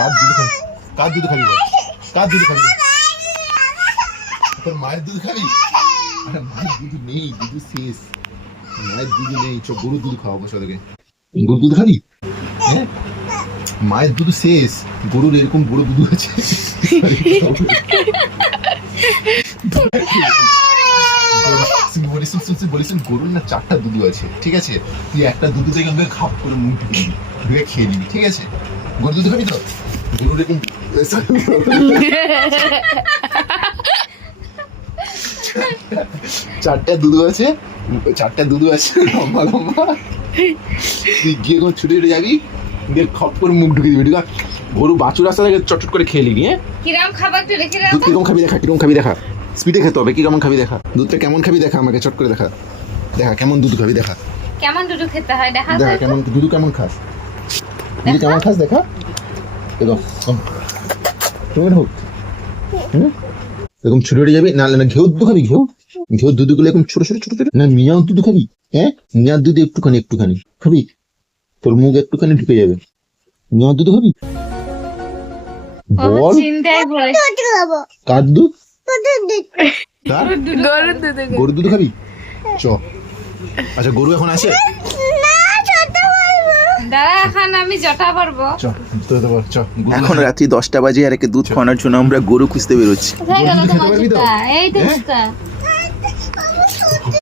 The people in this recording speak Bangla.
কার দুধ খাবি? কার দুধ খাবি বল? কার দুধ খাবি? তোর মায়ের দুধ খাবি? আরে মায়ের দুধ নেই, দুধ শেষ। মায়ের দুধ নেই, চ গরুর দুধ খাওয়াবো তোকে। গরুর দুধ খাবি? হ্যাঁ, মায়ের দুধ শেষ, গরুর এরকম বড় দুধ আছে। বলিস গরুর না 4টা দুধ আছে, ঠিক আছে? তুই একটা দুধ থেকে আমাকে খাপ করে মুখ ঢুকে খেয়ে নিবি, ঠিক আছে? গরুর দুধ খাবি তো? গরুর এরকম 4টা দুধ আছে, 4টা দুধ আছে লম্বা লম্বা। তুই গিয়ে কোনো ছুটে ছুটে যাবি, গিয়ে খপ করে মুখ ঢুকে দিবি, ঠিক আছে? গরু বাছুর রাস্তা থেকে চটচট করে খেয়ে নিবি। হ্যাঁ, কিরম খাবার একটু রেখে দাও। দুধ কিরকম খাবি দেখা, কিরকম খাবি দেখা। স্পিডে খেতে হবে, কি কেমন খাবি দেখা। দুধটা কেমন খাবি দেখা, আমাকে চট করে দেখা। দেখা কেমন দুধ খাবি দেখা। কেমন দুধ খেতে হয় দেখা দেখা কেমন দুধ কেমন খাস, দুধ কেমন খাস দেখা। কেমন হোক এরকম ছুটে ছুটে যাবি, না না ঘেউ দুধ খাবি, ঘেউ দুধগুলো এরকম ছোট ছোট ছোট ছোট, না মিয়াও দুধ খাবি। হ্যাঁ, মিয়ার দুধ একটুখানি একটুখানি খাবি, তোর মুখ একটুখানি ঢুকে যাবে। মিয়ার দুধ খাবি বল? চিন্তাই পড়ে। কার দুধ? গরুর দুধ। গরুর দুধ খাবি? চ। আচ্ছা গরু এখন আসে? দাঁড়া এখন আমি জটা পারবো। চ তো দেবো, চ। এখন রাত্রি 10টা বাজে আর একে দুধ খাওয়ানোর জন্য আমরা গরু খুঁজতে বেরোচ্ছি। কোথায় গেল গরুর দুধ তোমার খেতে পারবি তো? জুতা? এই তো হ্যাঁ? জুতা।